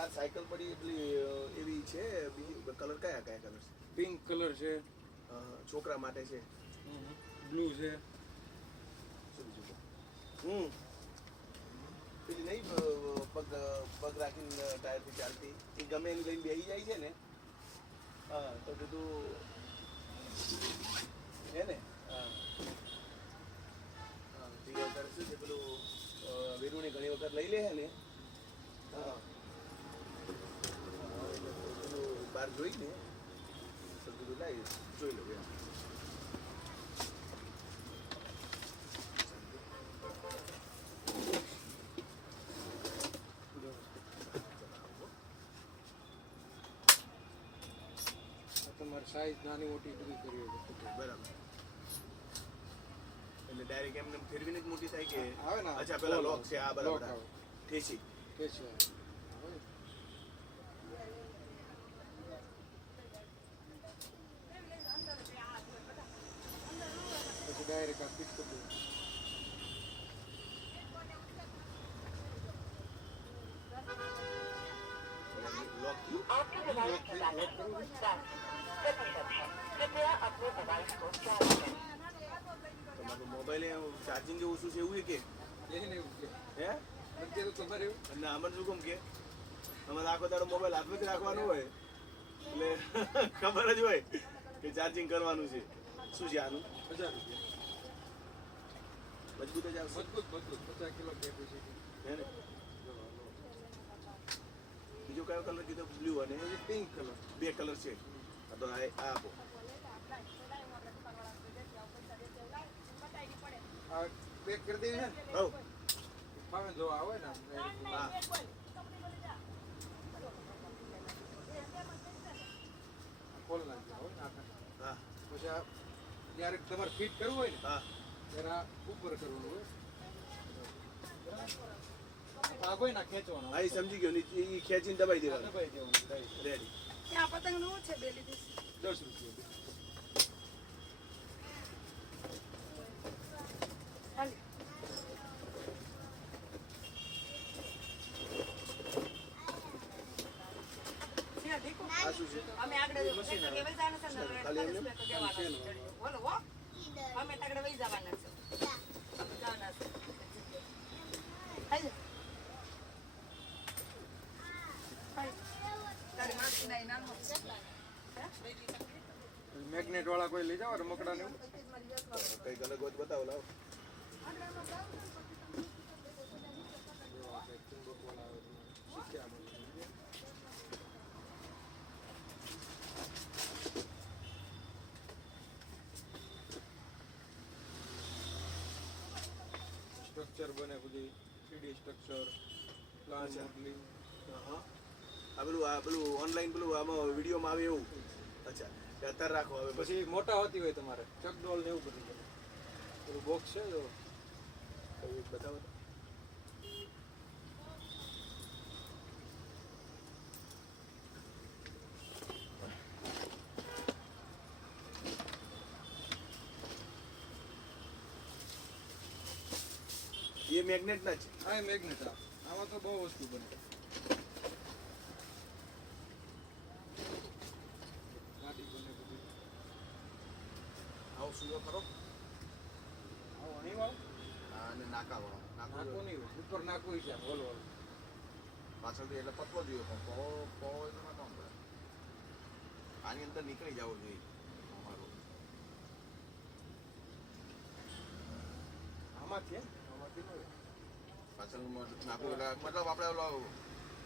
તાર સાયકલ પડી એટલી એવી છે બીજી કલર કયા કલર છે? પિંક કલર છે, છોકરા માટે છે, બ્લુ છે. શું બીજું? પેલી નહીં પગ રાખીને ટાયરથી ચાલતી એ ગમે એની લઈને બેસી જાય છે ને. હા તો કીધું હે ને. હા અત્યારે શું છે પેલું વીરુની ઘણી વખત લઈ લે છે ને. હા પેલું બહાર જોઈ ને તો કીધું લાવી જોઈ લો એમ. તમારી સાઈઝ નાની મોટી બધી કરી બરાબર. એટલે ડાયરેક્ટ એમને ફેરવીને જ મોટી થાય કે આવે ને? અચ્છા પેલા લોક છે આ બરાબર ઠેસી કે છે પછી ડાયરેક્ટ આ ફિટ કરી દઉં. લોક आपके मोबाइल के बैलेंस को 10% है। कृपया अपने मोबाइल को चार्ज करें। તમારું મોબાઈલ ચાર્જિંગ ઓછું છે એવું કે એને એવું કે હે અત્યારે તો તમારે એવું અને આમાં શું કેમ કે અમારે આખો દાડો મોબાઈલ હાથમાં જ રાખવાનો હોય એટલે ખબર જ હોય કે ચાર્જિંગ કરવાનું છે. શું છે આનું? 1000 રૂપિયા મજબૂત જ આવશે મજબૂત 50 કિલો કેપેસિટી. હે ને. બીજો કયો કલર કીધો? બ્લુ અને પિંક કલર. બે કલર છે. તો આ આપો. આ પેક કરી દેવી છે ને? હો ભાવે જો આવે ને હા ખોલ નાખજો હોય ને આપણે. હા પછી આ જ્યારે તમારે ફિટ કરવું હોય ને હા ત્યારે આ ઉપર કરવાનું હોય. આ કોઈ ના ખેંચવાનો. હા એ સમજી ગયો. નીચે એ ખેંચીને દબાઈ દેવાનું. દબાઈ દેવાનું. રેડી. ત્યાં પતંગનું છે બે લીધું 10 રૂપિયા. હાલે. ત્યાં દેખો. આ શું છે? અમે આગળ મશીન આવે. વહી જવાના છે ને ખાલી એમને? 40 રૂપિયા તો દેવાના છે. બોલો હો અમે આગળ વહી જવાના છે. અમે જવાના છે. હાલે. હાલે. તારી માસી ના નાનો છે. મેગ્નેટ વાળા કોઈ લઈ જાવ રમકડા ને કઈક અલગ હોય તો બતાવો લાવો. સ્ટ્રક્ચર બને બધી 3D સ્ટ્રક્ચર પ્લાન મોડલિંગ. હા આ પેલું ઓનલાઈન પેલું આમાં વિડીયોમાં આવે એવું. અચ્છા એ અત્યારે રાખો હવે પછી પછી મોટા હોતી હોય તમારે ચકડોલ ને એવું બધું બને. પેલું બોક્સ છે જો બતાવો તો. એ મેગ્નેટ ના છે. હા એ મેગ્નેટ. આમાં તો બહુ વસ્તુ બને. ગાડી બને બધી. આવો સુયો ખરો. આવો અહીં વાળો અને નાકા વાળો નાખો નહીં હોય. ઉપર નાખવું છે આમ હોલ હોલ. પાછળથી એટલે પતલો જોઈએ પણ પો હોય તો ના કામ પડે. આની અંદર નીકળી જવો જોઈએ અમારું. આમાંથી આમાંથી મળે. પાછળ નાખવું એટલે મતલબ આપણે ઓલો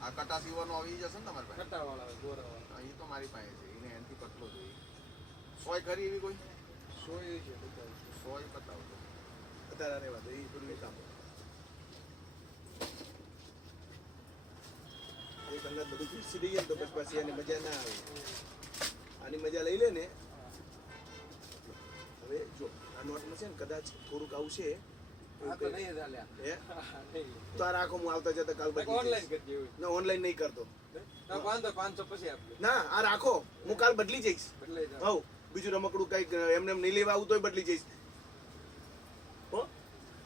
આ કટા સીવાનો આવી જશે ને તમારી પાસે? કટાવાળા દોરા વાળા. હા, એ તો મારી પાસે છે. એને એનાથી પતલો જોઈએ. સોય ખરી એવી કોઈ? 100 એ છે બધા. સોય બતાવો તો અત્યારે રહેવા દો. એ થોડું કામ એક અંગત બધું પીસી દઈએ ને તો પછી એની મજા ના આવે. આની મજા લઈ લે ને. હવે જો આ નોટમાં છે ને કદાચ થોડુંક આવશે. આ તો નહીં જ હાલ્યા. હે નહીં. તો આ રાખો હું આવતા જતા કાલ બદલી ઓનલાઈન જઈશ. કરી દેવું. ના ઓનલાઈન નહીં કરતો. ના 500 પછી આપજો. ના આ રાખો હું કાલ બદલી જઈશ. બદલાઈ જાવ. હવ બીજું રમકડું કઈક એમને એમ નહીં લેવા આવું તોય બદલી જઈશ. હો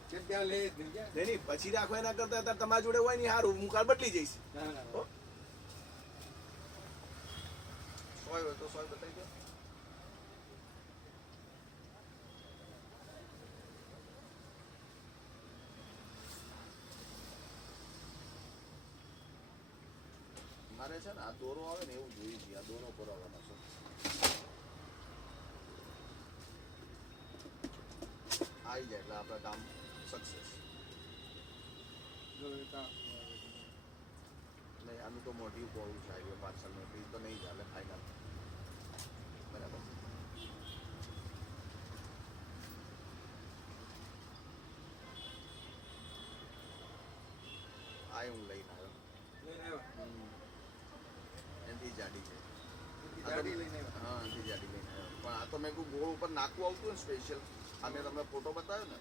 કે ત્યાં લે જ નહીં ક્યાં? નહીં પછી રાખો એના કરતા તમારા જોડે હોય ને સારું હું કાલ બદલી જઈશ. ના ના હો સોય હોય તો સોય બતાવી દો. મારે છે ને આ દોરો આવે ને એવું જોઈએ છે. આ દોરો પુરાવાનો છે. આવી જાય એટલે આપણા કામ સક્સેસ. જો એક આ નહીં આનું તો મોઢી પહોળું છે. હાઈવે પાછળનું એટલે ઈ તો નહીં ચાલે ફાઇનલ. બરાબર. આ હું લઈને આવ્યો. લઈને આવ્યા એનાથી જાડી છે. એથી ગાડી લઈને આવ્યા હા એનાથી જાડી લઈને આવ્યો. પણ આ તો મેં કહું ગોળ ઉપર નાખવું આવતું ને સ્પેશિયલ. આ મેં તમને ફોટો બતાવ્યો ને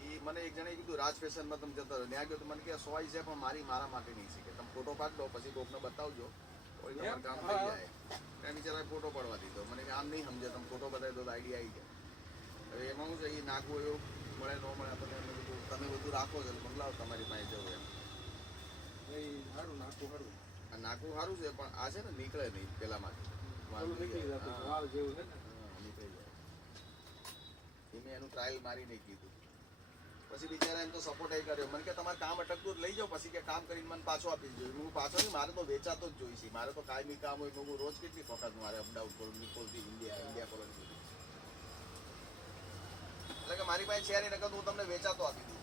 એ મને એક જણે કીધું રાજ ફેશનમાં તમે જતા રહો. ત્યાં ગયો તો મને કે સોય છે પણ મારા માટે નહીં શીખે. તમે ફોટો પાડ દો પછી કોકને બતાવજો કોઈ તમારું કામ થઈ જાય. ત્યાં બિચારા ફોટો પડવા દીધો. મને કે આમ નહીં સમજે તમે ફોટો બતાવી દો તો આઈડિયા આવી જાય. હવે એમાં શું છે એ નાખવું એવું મળે ન મળે તો મેં કીધું તમે બધું રાખો છો એટલે મંગલાવો તમારી પાસે જવું એમ. એ સારું નાખું સારું આ નાખવું સારું છે પણ આ છે ને નીકળે નહીં પેલામાંથી. થોડું નીકળી જતું વાવ જેવું છે ને હા, નીકળી જાય. એ મેં એનું ટ્રાયલ મારીને કીધું. પછી બિચારા એમ તો સપોર્ટ એ કર્યો. મને કે તમારે કામ અટકતું જ લઈ જાઓ પછી કે કામ કરીને મને પાછો આપી દેજો. હું પાછો નહીં મારે તો વેચાતો જ જોઈશે. મારે તો કાયમી કામ હોય તો હું રોજ કેટલી વખત મારે અપડાઉન કરું નિકોલથી ઇન્ડિયા કોલોની સુધી. એટલે કે મારી પાસે છે નહીં નકર હું તમને વેચાતો આપી દઉં.